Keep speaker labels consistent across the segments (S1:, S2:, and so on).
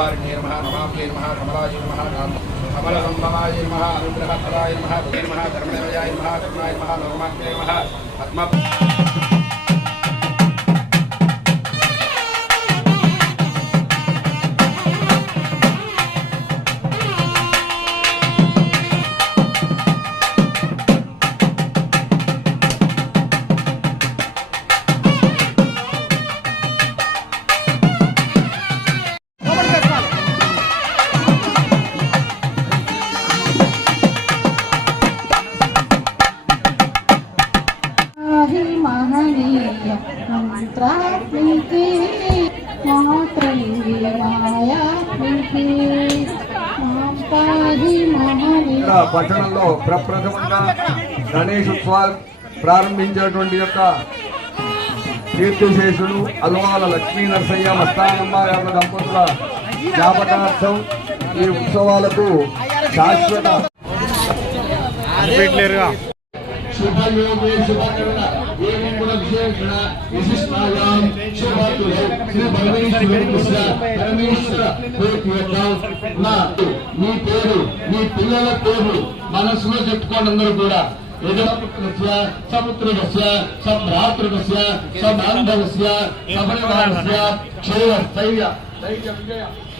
S1: కమలధారిణ్యే నమః నమామ్యే నమః కమలాయ నమః కామ కమలసంభవాయ నమః అనుగ్రహఫలాయ నమః నమ నమః కర్మణయాయ కరుణాయ నమ నవమాగ్నే పద్మ
S2: మంత్రాత్మికే మాతృంగి మాయాత్మికే
S3: పట్టణంలో ప్రప్రథమంగా గణేష్ ఉత్సవాలు ప్రారంభించినటువంటి యొక్క కీర్తిశేషులు అల్వాల లక్ష్మీ నరసయ్య మస్తానమ్మ గారి దంపతుల జ్ఞాపకార్థం ఈ ఉత్సవాలకు శాశ్వత. శుభయోగే శుభకరణ. ఏవం విశేషణ విశిష్టాయాం శుభాతులే. శ్రీ పరమేశ్వర పరమేశ్వర నా మీ పేరు మీ పిల్లల పేరు మనసులో చెప్పుకోండి అందరూ కూడా. యజపుత్రస్య సపుత్రకస్య సభ్రాతృకస్య సబాంధవస్య సపరివారస్య క్షేమ స్థైర్య ధైర్య విజయ.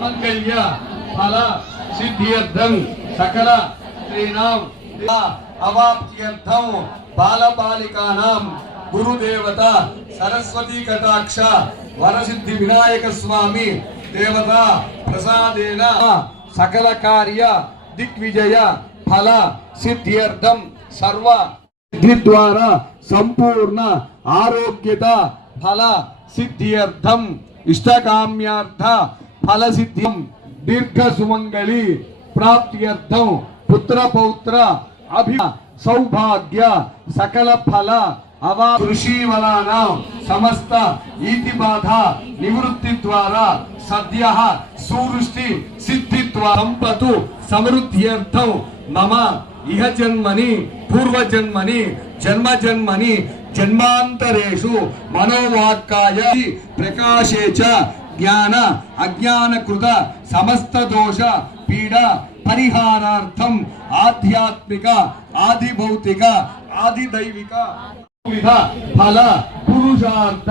S3: మంగళ్య ఫల సిద్ధ్యర్థం సకల స్త్రీణాం అవాప్త్యర్థం బాలబాలికానాం గురుదేవత సరస్వతీ కటాక్ష వరసిద్ధి వినాయక స్వామి దేవత ప్రసాదేన సకల కార్య దిగ్విజయ ఫల సిద్ధ్యర్థం సర్వ సిద్ధి ద్వారా సంపూర్ణ ఆరోగ్యత ఫల సిద్ధ్యర్థం ఇష్టకామ్యార్థ फल सिद्धि दीर्घ सुमंगली प्राप्ति अर्थम पुत्र पौत्र अभि सौभाग्य सकल फल अवा कृषि वलाना समस्त इति बाधा निवृत्ति द्वारा सद्य सुवृष्टि सिद्धि संपत् समृद्धि अर्थम मम इह जन्मनि पूर्व जन्मनि जन्म जन्मनि जन्मांतरेशु मनोवाक्काय प्रकाशे జ్ఞాన అజ్ఞానకృత సమస్త దోష పీడ పరిహారార్థం ఆధ్యాత్మిక ఆది భౌతిక ఆది దైవిక విధ ఫల పురుషార్థ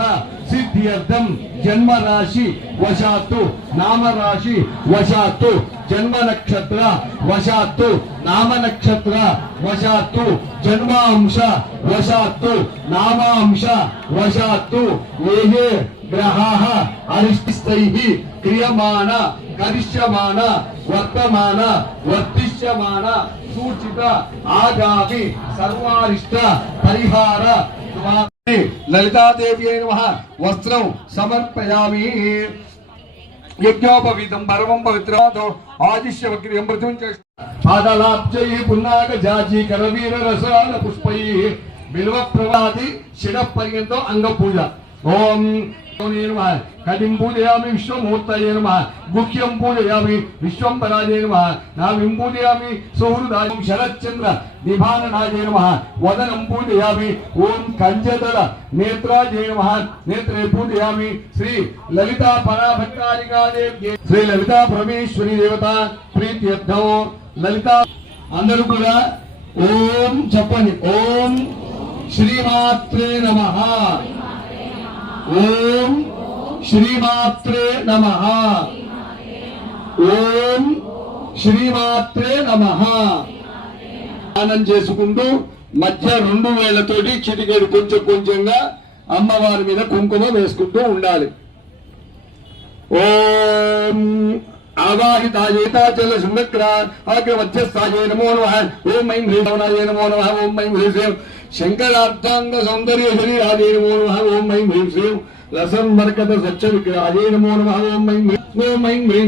S3: సిద్ధ్యర్థం జన్మ వశాత్తు నామరాశి వశాత్తు జన్మ నక్షత్ర వశాత్తు నామ నక్షత్ర వశాత్తు జన్మాంశ వశాత్తు నామాంశ వశాత్తు ఏ గ్రహాహ అరిష్టైः క్రియమాణ కరిష్యమాణ వర్తమాన వర్తిష్యమాణ సూచిత ఆగామి సర్వారిష్ట పరిహార లలితాదేవి అయిన వస్త్రం సమర్పయామి. యజ్ఞోపవీతం పరమం పవిత్రాదో ఆదిశ్య వక్రియం మృత్యుం పాదలాబ్జై పున్నాక జాజీ కరవీర రసాల పుష్పై. బిల్వ ప్రవాది శిర పర్యంతం అంగ పూజ ఓం కటిం పూజయామి విశ్వమూర్తయే నమ గుహ్యం పూజయామి విశ్వంబరాజే నమ నామిం పూజయామి సుహృదాయ శరత్చంద్ర నిభాననాయ నమ వదనం పూజయామి ఓం కంజదల నేత్రాజే నమ నేత్రే పూజయామి శ్రీ లలితా పరాభట్టారికాదేవ్యే శ్రీ లలితా పరమేశ్వరి దేవత ప్రీత్యర్థం లలితా అందరూ కూడా ఓం చెప్పండి ఓం శ్రీమాత్రే నమ ఓం శ్రీమాత్రే నమ. ఓం శ్రీమాత్రే నమ. స్నానం చేసుకుంటూ మధ్య రెండు వేళ్ళతోటి చిటికేడు కొంచెం కొంచెంగా అమ్మవారి మీద కుంకుమ వేసుకుంటూ ఉండాలి. ఓం ఆవాహితాయేతాచల శృంగక్ర అగ్రమధ్యస్థాయే నమో నమ ఓం ఐం హ్రీషవనాయ నమో నమ ఓం ఐం హ్రీం శ్రీం శంకరార్థాంగ సౌందర్య శరీరాజే నమో నమ ఓం ఐం హ్రీం శ్రీం
S4: లసన్ మర్కత సచ్చ విగ్రహాయ నమో నమః ఓం ఐం హ్రీం ఓం ఐం హ్రీం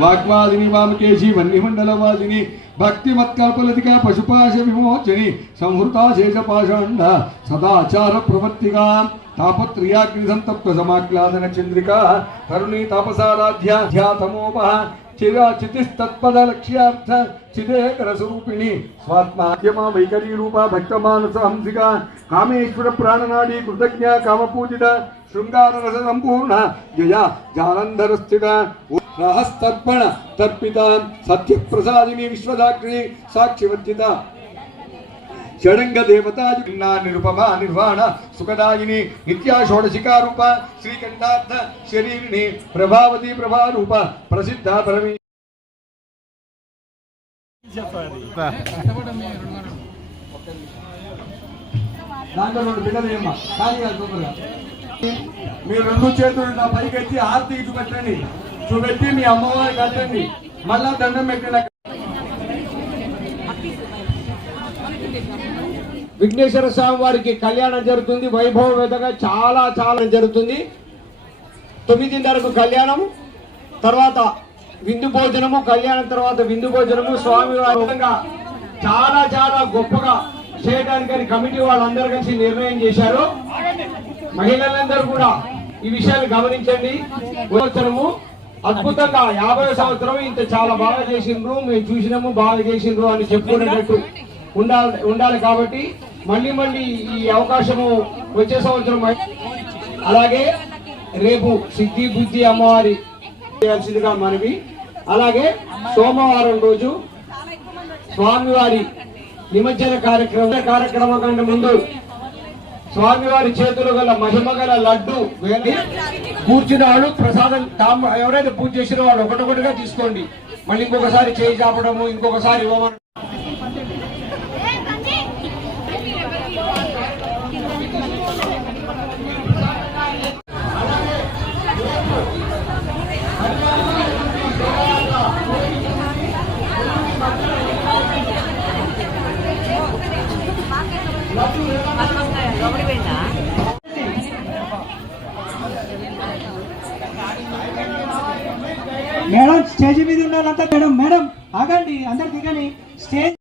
S3: వాగ్వాదిని వామకేశి వన్యమండల వాసిని భక్తి మత్కల్పలతిక పశుపాశ విమోచని సంహృతా శేషపాషాండ సదాచార ప్రవర్తిగా తాపత్రయాగ్ని సంతప్త సమాక్లాదన చంద్రిక తరుణి తాపసారాధ్య ధ్యాతమోపహ చితిస్తత్పద లక్ష్యార్థ చిదేకర స్వరూపిణి స్వాత్మాద్యమా వైఖరి రూప భక్తమానస హంసిక కామేశ్వర ప్రాణనాడి కృతజ్ఞ కామపూజిత శృంగార రస సంపూర్ణ జయ జానందర స్థిత రహస్తర్పణ తర్పిత సత్యప్రసాదిని విశ్వదాగ్ని సాక్షివర్జిత షడంగ దేవతాజిన్నా నిరుపమ నిర్వాణ సుఖదాయిని నిత్యా షోడశికారూప శ్రీకంఠార్థ శరీరిణి ప్రభావతి ప్రభారూప ప్రసిద్ధ పరమి దాంట్లో రెండు మీరు రెండు చేతులు నా పైకెత్తి ఆర్తి చూపెట్టండి. చూపెట్టి మీ అమ్మవారి కట్టండి. మళ్ళా దండం పెట్టిన
S5: విఘ్నేశ్వర స్వామి వారికి కళ్యాణం జరుగుతుంది. వైభవవేదంగా చాలా చాలా జరుగుతుంది. తొమ్మిదిన్నరకు కళ్యాణం తర్వాత విందు భోజనము కళ్యాణం తర్వాత విందు భోజనము. స్వామి వారి విధంగా చాలా చాలా గొప్పగా చేయడానికని కమిటీ వాళ్ళందరూ కలిసి నిర్ణయం చేశారు. మహిళలందరూ కూడా ఈ విషయాలు గమనించండి. సంవత్సరము అద్భుతంగా యాభై సంవత్సరం ఇంత చాలా బాగా చేసిండ్రు. మేము చూసినాము బాగా చేసిండ్రు అని చెప్పుకునేటట్టు ఉండాలి ఉండాలి కాబట్టి మళ్ళీ మళ్ళీ ఈ అవకాశము వచ్చే సంవత్సరం అలాగే రేపు సిద్ధి బుద్ధి అమ్మవారి చేయాల్సిందిగా మనవి. అలాగే సోమవారం రోజు స్వామివారి నిమజ్జన కార్యక్రమం కార్యక్రమం కంటే ముందు స్వామివారి చేతులు గల మహిమ గల లడ్డు వేలి కూర్చున్న వాళ్ళు ప్రసాదం తాము ఎవరైతే పూజ చేసినో వాళ్ళు ఒకటొకటిగా తీసుకోండి. మళ్ళీ ఇంకొకసారి చేయి చాపడము ఇంకొకసారి ఇవ్వమని
S6: మేడం స్టేజ్ మీద ఉన్న వాళ్ళంతా మేడం మేడం ఆగండి అందరు దిగని స్టేజ్